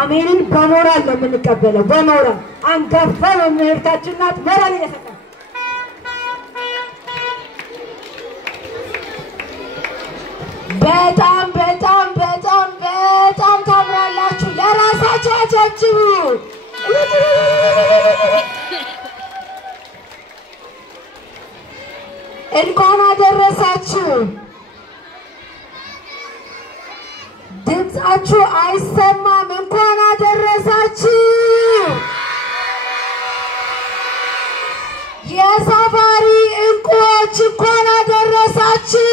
አሜንን በሞራል ነው የምንቀበለው በሞራል አንጋፋ መምህርታችን ናት ሞራል እየሰጠን በጣም ታምራላችሁ ለራሳችሁ አጨብጭቡ እንኳን አደረሳችሁ ድምጻችሁ አይሰማም እንኳን አደረሳችሁ የሳፋሪ እንቁዎች እንኳን አደረሳችሁ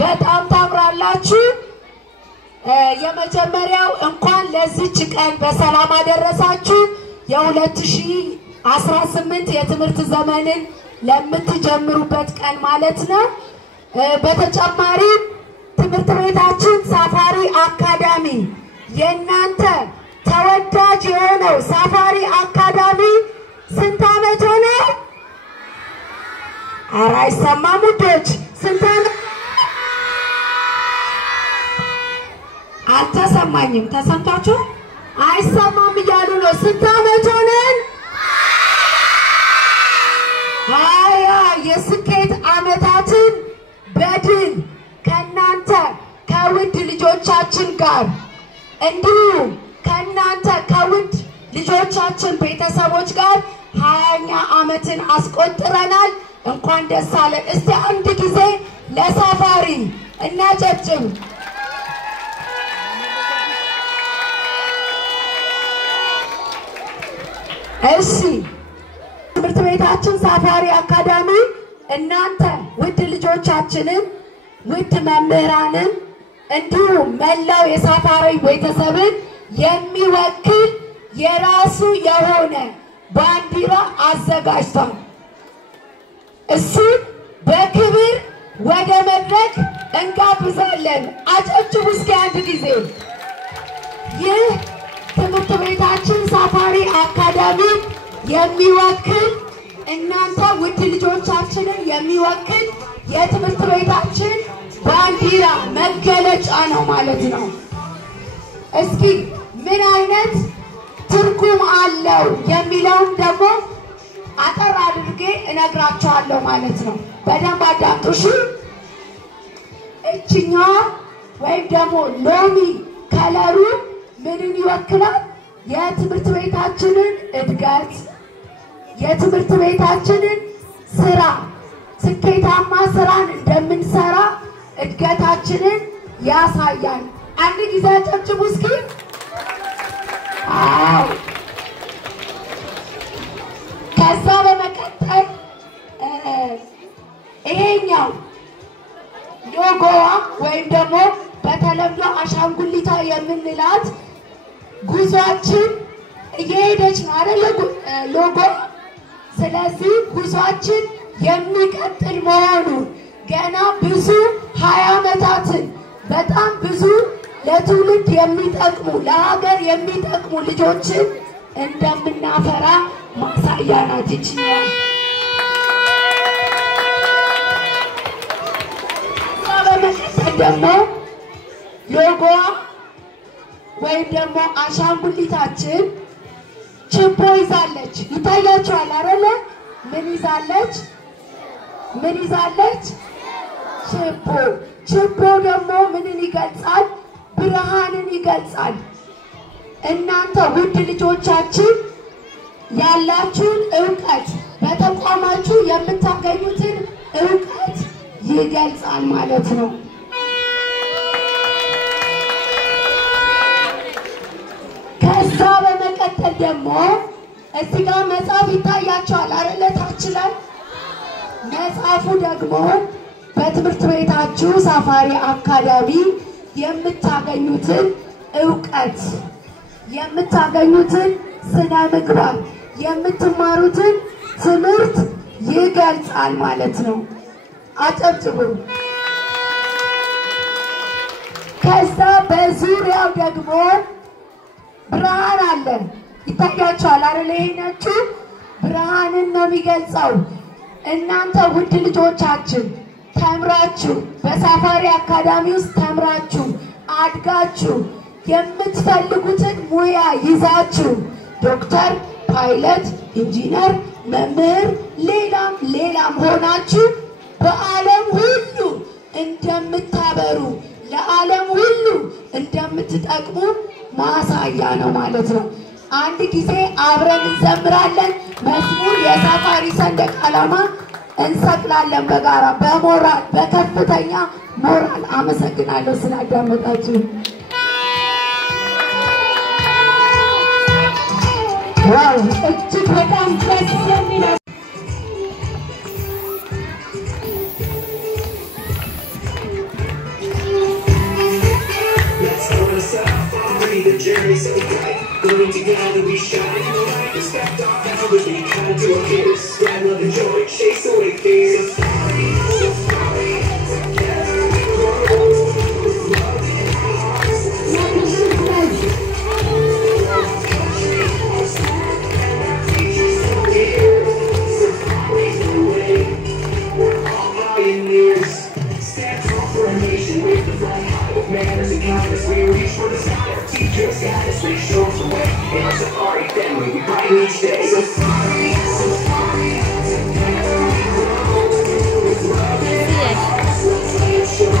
በጣም ታምራላችሁ የመጀመሪያው እንኳን ለዚች ቀን በሰላም አደረሳችሁ የ2018 የትምህርት ዘመንን ለምትጀምሩበት ቀን ማለት ነው በተጨማሪ ትምህርት ቤታችን ሳፋሪ አካዳሚ የናንተ ተወዳጅ የሆነው ሳፋሪ አካዳሚ ስንት አመት ሆነ አራይ ሰማሙዶች ስንት አመት አልተሰማኝም ተሰምታችሁ አይሰማም ይያሉ ነው ስንት አመት ሆነን አያ የስኬት አመታትን በድል ከናንተ ከውድ ልጆቻችን ጋር እንዲሁም ከናንተ ከውድ ልጆቻችን ቤተሰቦች ጋር 20ኛ አመትን አስቆጥረናል እንኳን ደስ አለን እስቲ አንድ ጊዜ ለሳፋሪ እናጨብጭብ እሺ ትምህርት ቤታችን ሳፋሪ አካዳሚ እናንተ ውድ ልጆቻችንን ውድ መምህራንን እንዲሁም መላው የሳፋሪ ቤተሰብን የሚወክል የራሱ የሆነ ባንዲራ አዘጋጅቷል እሱ በክብር ወደ መድረክ እንጋብዛለን አጨብጭቡ እስኪ አንድ ጊዜ ይህ ትምህርት ቤታችን ሳፋሪ አካዳሚ የሚወክል እናንተ ውድ ልጆቻችንን የሚወክል የትምህርት ቤታችን ባንዲራ መገለጫ ነው ማለት ነው እስኪ ምን አይነት ትርጉም አለው የሚለውን ደግሞ አጠር አድርጌ እነግራችኋለሁ ማለት ነው በደንብ አዳምጡሽ እቺኛው ወይ ደግሞ ሎሚ ከለሩ ምንን ይወክላል የትምህርት ቤታችንን እድገት የትምህርት ቤታችንን ስራ ስኬታማ ስራን እንደምንሰራ እድገታችንን ያሳያል አንድ ጊዜ አጨብጭቡ እስኪ አው ከዛ በመቀጠል ይሄኛው ሎጎዋ ወይም ደግሞ በተለምዶ አሻንጉሊታ የምንላት ጉዟችን እየሄደች ነው አይደል ሎጎ ስለዚህ ጉዟችን የሚቀጥል መሆኑ ገና ብዙ 20 አመታትን በጣም ብዙ ለትውልድ የሚጠቅሙ ለሀገር የሚጠቅሙ ልጆችን እንደምናፈራ ማሳያ ናት ይችላል በመቀጠል ደግሞ ሎጎ ወይ ደግሞ አሻንጉሊታችን ችቦ ይዛለች ይታያችኋል አይደል ምን ይዛለች ችቦ ደግሞ ምንን ይገልጻል ብርሃንን ይገልጻል እናንተ ውድ ልጆቻችን ያላችሁን ዕውቀት በተቋማችሁ የምታገኙትን ዕውቀት ይገልጻል ማለት ነው ከዛ በመቀጠል ደግሞ እዚህ ጋር መጽሐፍ ይታያችኋል አይደል ታች ላይ መጽሐፉ ደግሞ በትምህርት ቤታችሁ ሳፋሪ አካዳሚ የምታገኙትን ዕውቀት የምታገኙትን ስነ ምግባር የምትማሩትን ትምህርት ይገልጻል ማለት ነው አጨብጭቡ ከዛ በዙሪያው ደግሞ ብርሃን አለ ይታያችኋል አይደል ይሄ ነጩ ብርሃንን ነው የሚገልጸው እናንተ ውድ ልጆቻችን ተምራችሁ በሳፋሪ አካዳሚ ውስጥ ተምራችሁ አድጋችሁ የምትፈልጉትን ሙያ ይዛችሁ ዶክተር፣ ፓይለት፣ ኢንጂነር፣ መምህር ሌላም ሆናችሁ በዓለም ሁሉ እንደምታበሩ ለዓለም ሁሉ እንደምትጠቅሙ ማሳያ ነው ማለት ነው። አንድ ጊዜ አብረን እንዘምራለን። መዝሙር የሳፋሪ ሰንደቅ ዓላማ እንሰቅላለን በጋራ በሞራል በከፍተኛ ሞራል። አመሰግናለሁ ስላዳመጣችሁ። ዋው እጅግ በጣም ደስ የሚል the journey so bright, going together we shine in the light. Respect our elders, be kind to our peers. Spread love and joy, chase away fears. Safari, safari, together we grow. Love in our hearts, country, our song, and our teachers so dear. Safari's the way, we're all pioneers. Stand tall for a nation with the flag high, with manners and kindness we reach for the sky. Teachers guide us, they show us the way. In our Safari family, we brighten each day. Safari, safari, together we grow. With love in our hearts, let's let it show.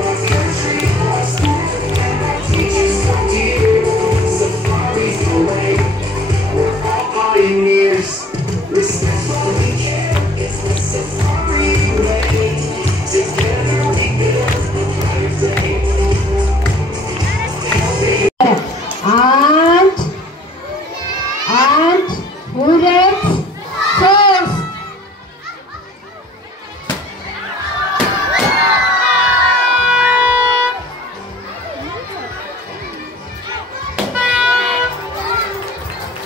Our country, our song, and our teachers so dear. Safari's the way, we're all pioneers. Respect what we care, it's the Safari way. Together we build a brighter day. And ሁለት ሶስት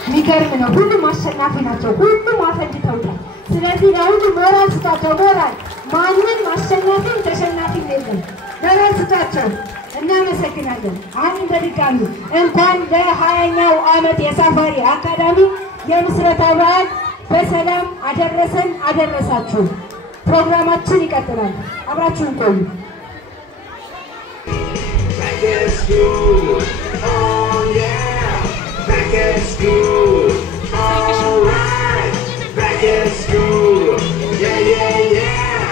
የሚገርም ነው። ሁሉም አሸናፊ ናቸው። ሁሉም አፈንድተውታል። ስለዚህ ለሁሉም ሞራል ስጣቸው። ሞራል ማንም አሸናፊም ተሸናፊም የለም። ሞራል ስጣቸው። እናመሰግናለን። አሁን በድጋሚ እንኳን ለ20ኛው ዓመት የሳፋሪ አካዳሚ የምስረታ በዓል በሰላም አደረሰን አደረሳችሁ። ፕሮግራማችን ይቀጥላል። አብራችሁን ቆዩ። Back at school, oh yeah. Back at school, all right. Back at school, yeah, yeah, yeah.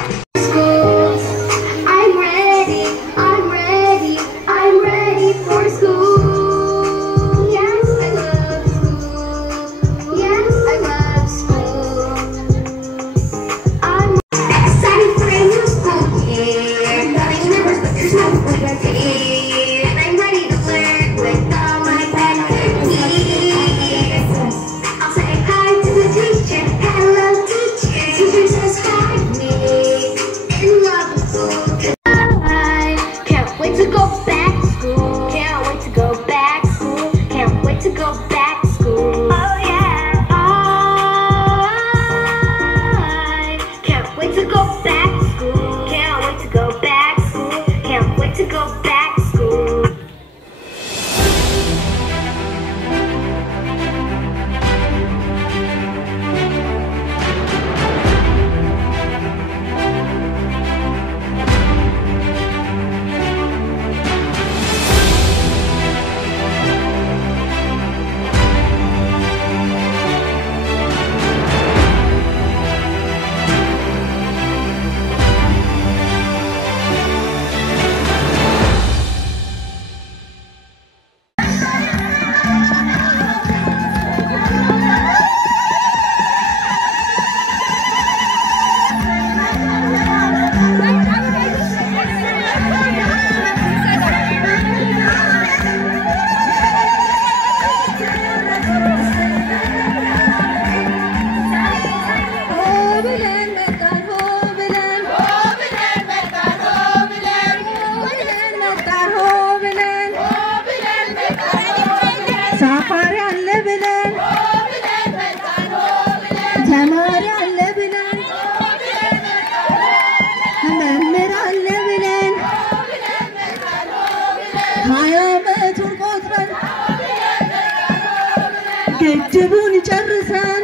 ግድቡን ጨርሰን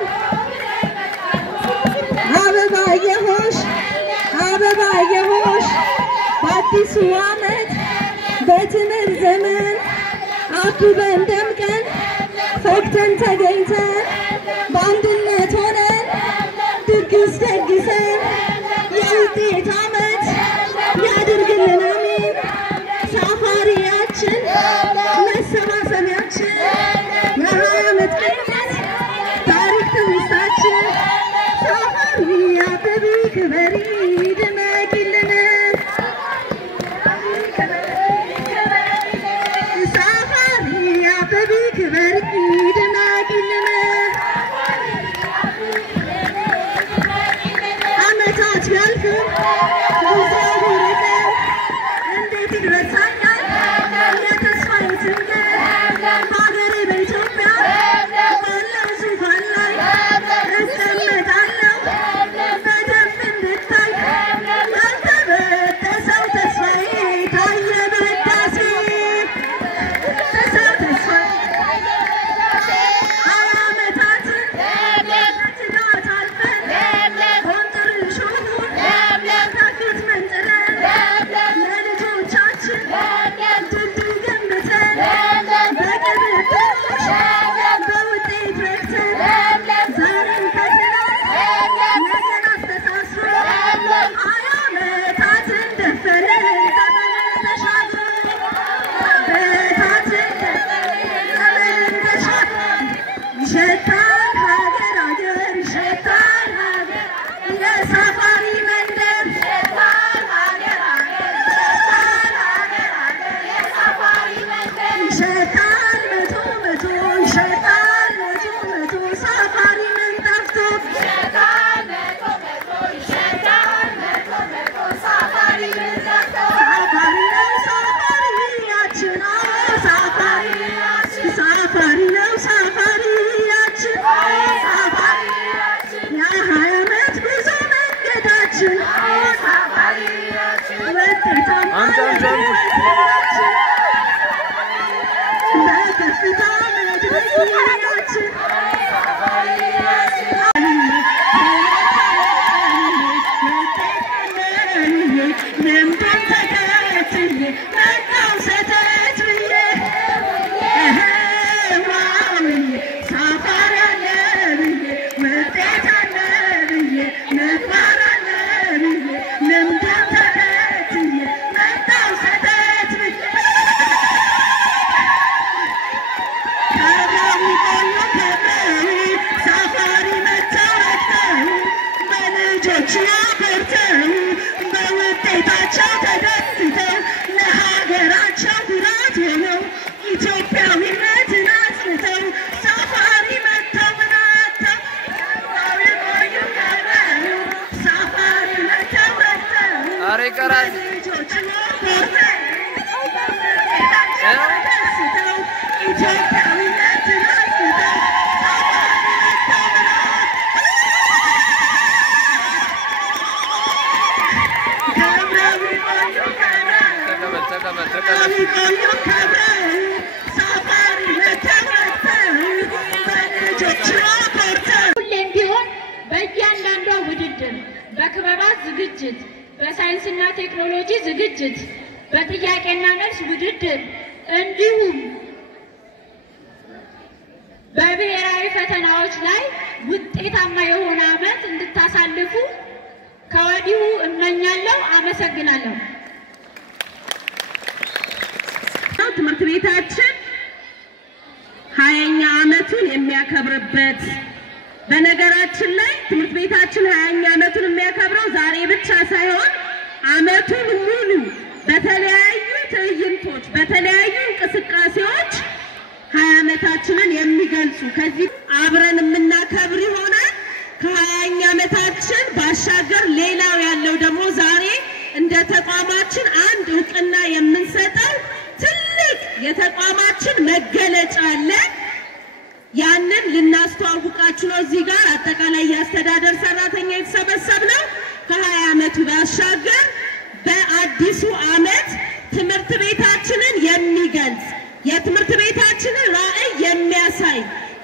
አበባ የሆሽ በአዲሱ ዓመት በትምህርት ዘመን አብበን ደምቀን ፈክተን ተገኝተን በአንድነት ሆነን ድግስ ደግሰን የውጤት ዓመት ያድርግልን አሜን። ሳፋሪያችን መሰባሰቢያችን የዓመት ቅንነት ታሪክ ትውስታችን ሳፋሪ አብቢ ክበሪ ድመቂልን ሳፋሪ አብቢ ክበሪ ድመቂልን ዓመታት ያልፍም ጉዞ ርቀን እንዴት ይረሳኛል የተስፋዬ ትንገር በአገሬ በኢትዮጵያ ባለው ዙፋን ላይ እቀመጣለሁ በደንብ እንድታይ ያልተበጠሰው ተስፋዬ ታየ በህዳሴ ተሰው ተስፋዬ 20 ዓመታትን በትጋት አልፈን ቆንጥር ሾሁን ከፊት መንጥረን ለልጆቻችን ድልድይ ገንብተን በቅብብሎሽ በውጤት ረክተን ዛሬን ፈትነን ነገን አስተሳስረን 20 ዓመታትን ደፈርን ዘመንን ተሻግረን ዓመታትን ደፈርን ዘመንን ተሻግረን ይሸታል ሀገር ሀገር ይሸታል ሀገር የሳፋሪ መንደር ይሸታል ሀገር ሀገር ይሸታል ሀገር ሀገር የሳፋሪ መንደር ይሸታል መቶ መቶ ይሸታል መቶ መቶ ሳፋሪ ምን ጠፍቶ ይሸታል መቶ መቶ ይሸታል መቶ መቶ ሳፋሪ ምን ጠፍቶ ሳፋሪ ነው ሳፋሪያችን ሳፋሪያችን ሳፋሪ ነው ሳፋሪያችን ሳፋሪያችን የ20 ዓመት ጉዞ መንገዳችን ሳፋሪያችን ውጤታማ ህይወታችን በከፍታ መድረሻችን ልምዱን ተከትዬ መጣሁ ሰተት ብዬ ሳፋሪ አለ ብዬ ውጤት አለ ብዬ ምግባር አለ ብዬ ልምዱን ተከትዬ መጣሁ ሰተት ብዬ ከብረው ቆዩ ከብረው ሳፋሪ መጥተው ረክተው በልጆች ያኮርተው በውጤታቸው ተደስተው ለሀገራቸው ኩራት ሆነው ኢትዮጵያዊነትን አጽንተው ሳፋሪ መጥተው ምናተው ከብረው የቆዩ ከብረው ሳፋሪ መጥተው ረክተው በልጆች ያኮርተው በውጤታቸው ተደስተው ኢትዮጵያዊነትን አጽንተው ሳፋሪ መጥተው ከብረው የቆዩ ከብረው ቆዩ ከብረው ሳፋሪ መጥተው ረክተው በልጆች ያኮርተው ሁሌም ቢሆን በእያንዳንዷ ውድድር በክበባት ዝግጅት በሳይንስና ቴክኖሎጂ ዝግጅት በጥያቄና መልስ ውድድር እንዲሁም በብሔራዊ ፈተናዎች ላይ ውጤታማ የሆነ ዓመት እንድታሳልፉ ከወዲሁ እመኛለሁ። አመሰግናለሁ። ትምህርት ቤታችን 20ኛ ዓመቱን የሚያከብርበት በነገራችን ላይ ትምህርት ቤታችን 20ኛ ዓመቱን የሚያከብረው ዛሬ ብቻ ሳይሆን ዓመቱን ሙሉ በተለያዩ ትዕይንቶች በተለያዩ እንቅስቃሴዎች 20 ዓመታችንን የሚገልጹ ከዚህ አብረን የምናከብር ይሆናል። ከ20ኛ ዓመታችን ባሻገር ሌላው ያለው ደግሞ ዛሬ እንደ ተቋማችን አንድ ዕውቅና የምንሰጠው ትልቅ የተቋማችን መገለጫ አለ። ያንን ልናስተዋውቃችሁ ነው። እዚህ ጋር አጠቃላይ የአስተዳደር ሰራተኛ የተሰበሰብነው ከ20 ዓመቱ ባሻገር በአዲሱ ዓመት ትምህርት ቤታችንን የሚገልጽ የትምህርት ቤታችንን ራዕይ የሚያሳይ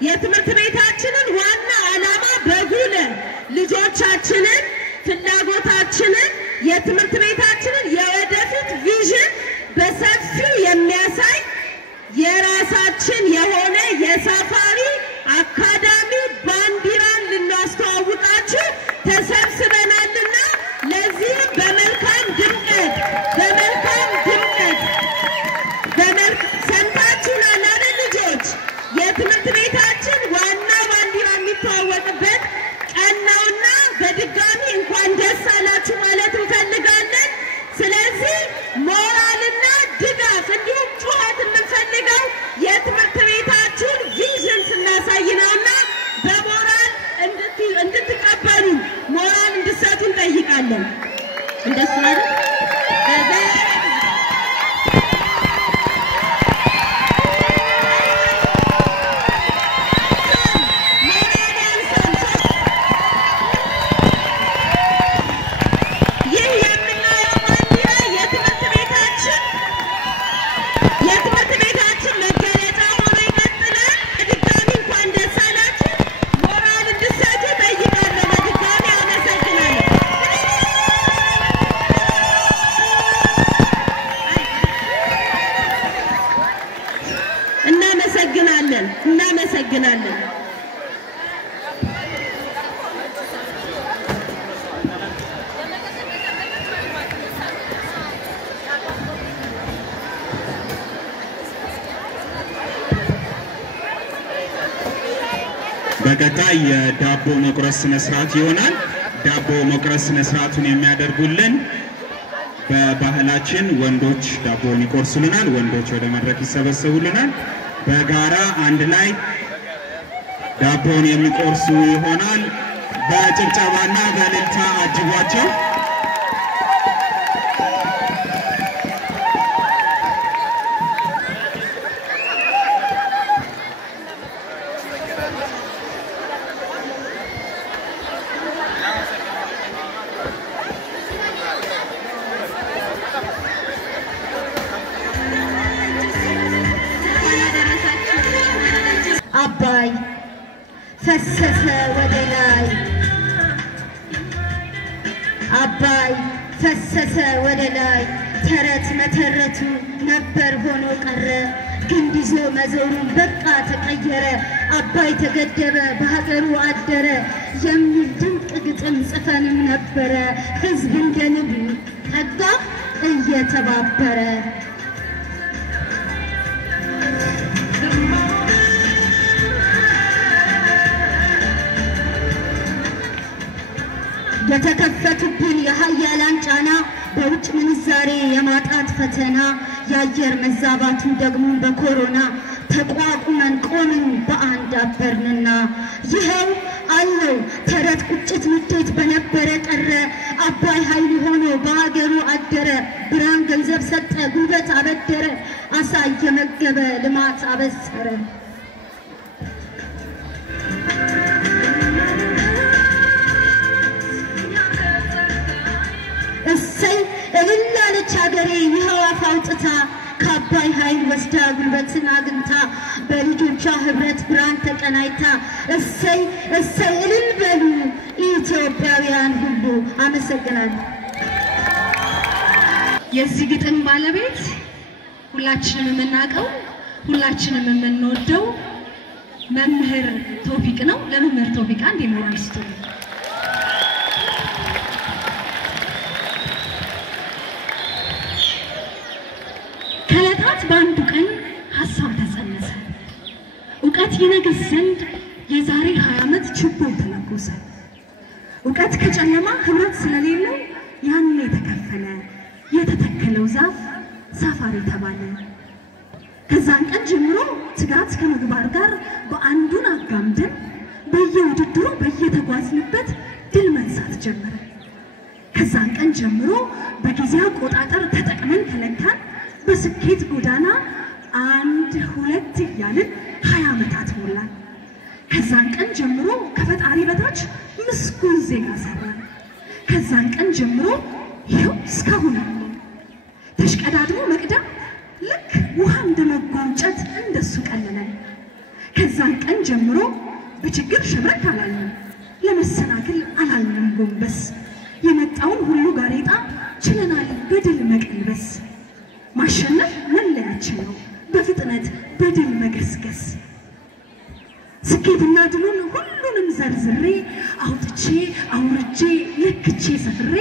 የትምህርት ቤታችንን ዋና ዓላማ በጉልህ ልጆቻችንን ፍላጎታችንን የትምህርት ቤታችንን የወደፊት ቪዥን በሰፊው የሚያሳይ የራሳችን የሆነ የሳፋሪ አካዳሚ ባንዲራን ልናስተዋውቃችሁ ተሰብስበናልና ለዚህ በመልካም ድምቀት ሰምታችሁናል አይደል ልጆች? የትምህርት ቤታችን ዋና ባንዲራ የሚተዋወቅበት ቀን ነውና በድጋሚ እንኳን ደስ አላችሁ ማለት እንፈልጋለን። ስለዚህ ሞራልና ድጋፍ እንዲሁም ጩኸት የምንፈልገው የትምህርት ቤታችን ቪዥን ስናሳይ ነውና በሞራል እንድትቀበሉ ሞራል እንድትሰጡ እንጠይቃለን። እንደሱ አይደል? እናመሰግናለን። በቀጣይ የዳቦ መቁረስ ስነ ስርዓት ይሆናል። ዳቦ መቁረስ ስነ ስርዓቱን የሚያደርጉልን በባህላችን ወንዶች ዳቦን ይቆርሱልናል። ወንዶች ወደ መድረክ ይሰበሰቡልናል። በጋራ አንድ ላይ ዳቦን የሚቆርሱ ይሆናል። በጭብጨባና በእልልታ አጅቧቸው። አባይ ፈሰሰ ወደ ላይ፣ አባይ ፈሰሰ ወደ ላይ። ተረት መተረቱ ነበር ሆኖ ቀረ፣ ግንድ ይዞ መዞሩን በቃ ተቀየረ። አባይ ተገደበ በሀገሩ አደረ የሚል ድንቅ ግጥም ጽፈንም ነበረ። ሕዝብ እንደ ንብ ጠጋ እየተባበረ የተከፈቱብን የሀያላን ጫና፣ በውጭ ምንዛሬ የማጣት ፈተና፣ የአየር መዛባቱ ደግሞ በኮሮና ተቋቁመን ቆምን በአንድ አበርንና። ይኸው አለው ተረት ቁጭት ንዴት በነበረ ቀረ፣ አባይ ኃይል ሆኖ በሀገሩ አደረ። ብርሃን ገንዘብ ሰጠ ጉልበት አበደረ፣ አሳ እየመገበ ልማት አበሰረ። እሰይ እልል አለች ሀገሬ ይኸው አፍ አውጥታ፣ ከአባይ ኃይል ወስዳ ጉልበትን አግኝታ፣ በልጆቿ ህብረት ብርሃን ተቀናይታ። እሰይ እሰይ እልል በሉ ኢትዮጵያውያን ሁሉ። አመሰግናለሁ። የዚህ ግጥም ባለቤት ሁላችንም የምናውቀው ሁላችንም የምንወደው መምህር ቶፊቅ ነው። ለመምህር ቶፊቅ አንድ የሞራል ስጡ። ከዕለታት በአንዱ ቀን ሀሳብ ተጸነሰ፣ እውቀት ይነግስ ዘንድ የዛሬ 20 ዓመት ችቦ ተለኮሰ። እውቀት ከጨለማ ህብረት ስለሌለው ያን የተከፈለ የተተከለው ዛፍ ሳፋሪ ተባለ። ከዛን ቀን ጀምሮ ትጋት ከምግባር ጋር በአንዱን አጋምደን በየውድድሩ በየተጓዝንበት ድል መንሳት ጀመረ። ከዛን ቀን ጀምሮ በጊዜ አቆጣጠር ተጠቅመን ከለካን በስኬት ጎዳና 1 2 እያልን 20 ዓመታት ሞላን። ከዛን ቀን ጀምሮ ከፈጣሪ በታች ምስጉን ዜጋ ሰራን። ከዛን ቀን ጀምሮ ይኸው እስካሁን ተሽቀዳድሞ መቅደም ልክ ውሃ እንደመጎንጨት እንደሱ ቀለለን። ከዛን ቀን ጀምሮ በችግር ሸብረክ አላልንም፣ ለመሰናክል አላልንም ጎንበስ። የመጣውን ሁሉ ጋሬጣ ችለናል በድል መቀልበስ። ማሸነፍ መለያችን ነው። በፍጥነት በድል መገስገስ ስኬትና ድሉን ሁሉንም ዘርዝሬ አውጥቼ አውርጄ ለክቼ ሰፍሬ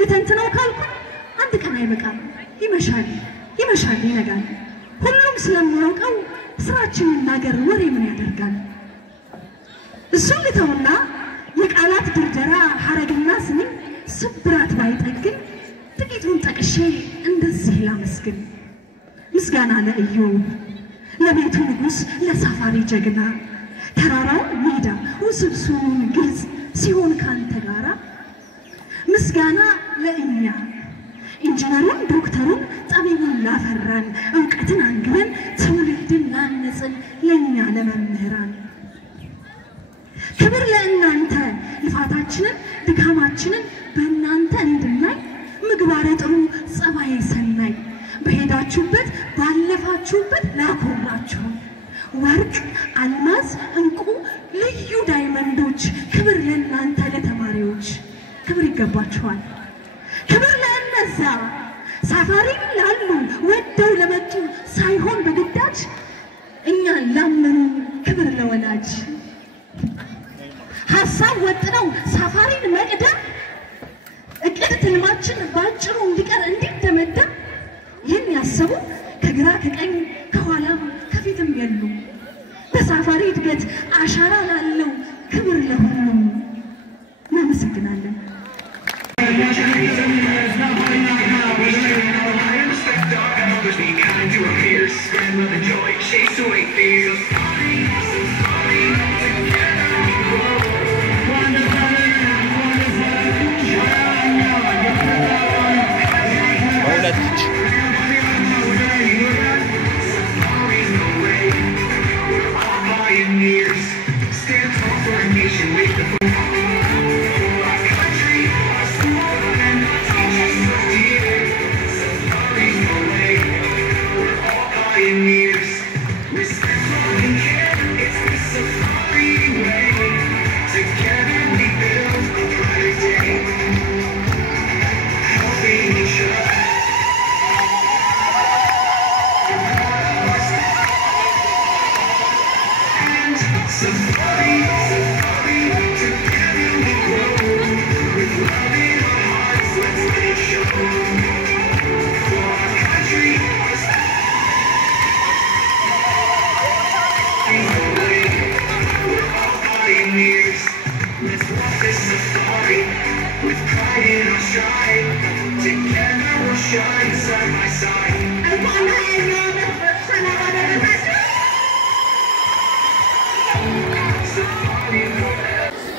ልተንትነው ካልኩኝ አንድ ቀን አይበቃም። ይመሻል ይነጋል። ሁሉም ስለሚያውቀው ስራችንን ነገር ወሬ ምን ያደርጋል? እሱን ልተውና የቃላት ድርደራ ሐረግና ስንኝ ስብራት ባይጠግን ጥቂቱን ጠቅሼ እንደዚህ ላመስግን። ምስጋና ለኢዮብ ለቤቱ ንጉሥ ለሳፋሪ ጀግና ተራራው ሜዳ ውስብስቡን ግልጽ ሲሆን ካንተ ጋራ ምስጋና ለእኛ ኢንጂነሩን ዶክተሩን ጠቢቡን ላፈራን እውቀትን አንግበን ትውልድን ላነጽን ለእኛ ለመምህራን ክብር ለእናንተ ልፋታችንን ድካማችንን በእናንተ እንድናይ ምግባረ ጥሩ ጸባይ ሰናይ በሄዳችሁበት ባለፋችሁበት ላኮራችሁ ወርቅ አልማዝ እንቁ ልዩ ዳይመንዶች ክብር ለእናንተ ለተማሪዎች ክብር ይገባችኋል። ክብር ለእነዛ ሳፋሪም ላሉ ወደው ለመጡ ሳይሆን በግዳጅ እኛን ላመኑ ክብር ለወላጅ ሀሳብ ወጥነው ሳፋሪን መቅደም እቅድ ትልማችን ባጭሩ እንዲቀር እንዲደመደም ይህን ያሰቡ ከግራ ከቀኝ ከኋላም ከፊትም የሉ በሳፋሪ እድገት አሻራ ላለው ክብር ለሁሉም እናመሰግናለን።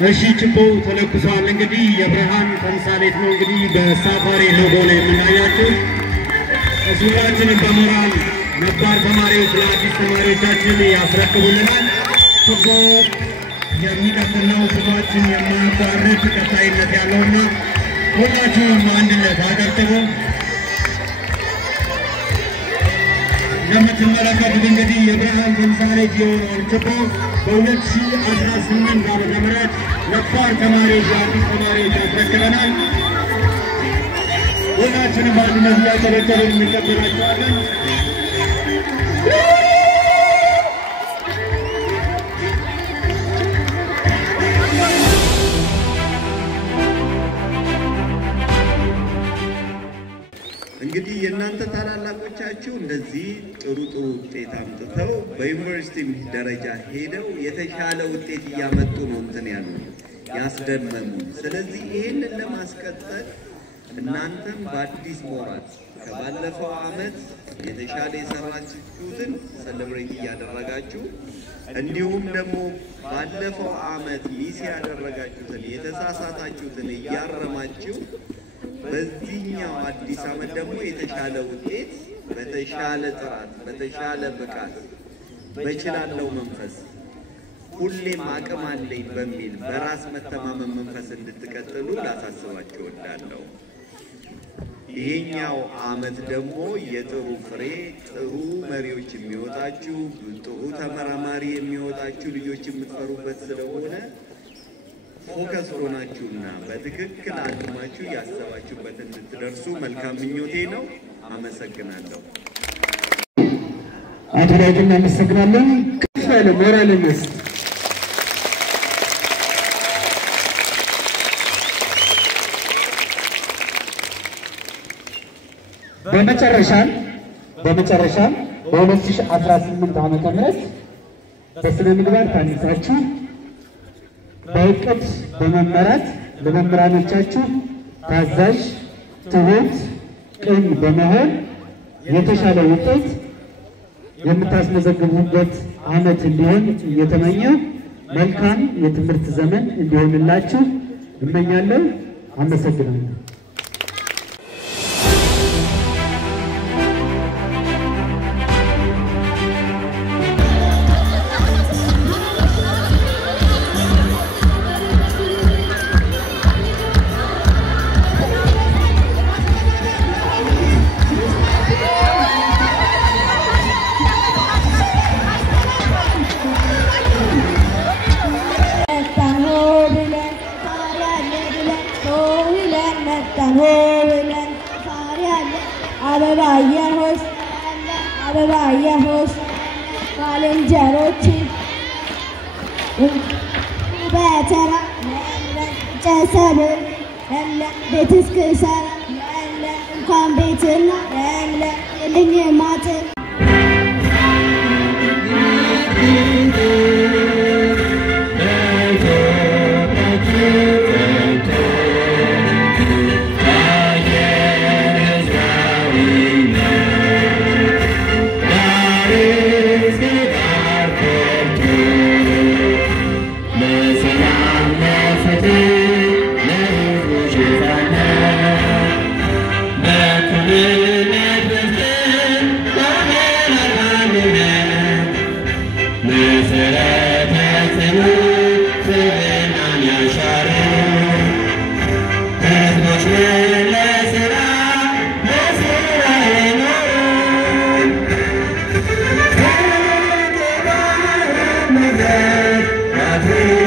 እሺ ችቦ ተለኩሷል። እንግዲህ የብርሃን ተምሳሌት ነው። እንግዲህ በሳፋሪ ሎጎ ላይ የምናያቸው ሁላችንም በሞራል ነባር ተማሪዎች ለአዲስ ተማሪዎቻችን ያስረክቡልናል። ችቦ የሚቀጥለው ስማችን የማያቋርጥ ቀጣይነት ያለውና ሁላችሁም አንድነት አቀርቅቡ። እንደምትመለከቱት እንግዲህ የብርሃን ተምሳሌት የሆነውን ችቦ በ2018 ዓ.ም ነባር ተማሪዎች ለአዲስ ተማሪዎች ያስረክበናል። ሁላችንም በአንድነት እያጨበጨብን እንቀበላቸዋለን። እንግዲህ የእናንተ ታላላቆቻችሁ እንደዚህ ጥሩ ውጤት አምጥተው በዩኒቨርሲቲ ደረጃ ሄደው የተሻለ ውጤት እያመጡ ነው እንትን ያሉ ያስደመሙ። ስለዚህ ይህንን ለማስቀጠል እናንተም በአዲስ ሞራል ከባለፈው ዓመት የተሻለ የሰራችሁትን ሴሌብሬት እያደረጋችሁ እንዲሁም ደግሞ ባለፈው ዓመት ሚስ ያደረጋችሁትን የተሳሳታችሁትን እያረማችሁ በዚህኛው አዲስ ዓመት ደግሞ የተሻለ ውጤት በተሻለ ጥራት በተሻለ ብቃት በችላለው መንፈስ ሁሌም አቅም አለኝ በሚል በራስ መተማመን መንፈስ እንድትቀጥሉ ላሳስባችሁ እወዳለሁ። ይሄኛው ዓመት ደግሞ የጥሩ ፍሬ ጥሩ መሪዎች የሚወጣችሁ ጥሩ ተመራማሪ የሚወጣችሁ ልጆች የምትፈሩበት ስለሆነ ፎከስ ሆናችሁና በትክክል አልማችሁ ያሰባችሁበት እንድትደርሱ መልካም ምኞቴ ነው። አመሰግናለሁ። አቶ ዳዊት እናመሰግናለን። ከፍ ያለ ሞራል እንስጥ። በመጨረሻም በ2018 ዓመተ ምህረት በስነ ምግባር ታንጻችሁ በእቅድ በመመራት ለመምህራኖቻችሁ ታዛዥ፣ ትሁት፣ ቅን በመሆን የተሻለ ውጤት የምታስመዘግቡበት ዓመት እንዲሆን እየተመኘሁ መልካም የትምህርት ዘመን እንዲሆንላችሁ እመኛለሁ። አመሰግናለሁ። አበባየሆሽ ባልንጀሮቼ በተራ ጨሰብ ቤት እስክሰራ እንኳን ቤትና ልኝ ማትን Thank you.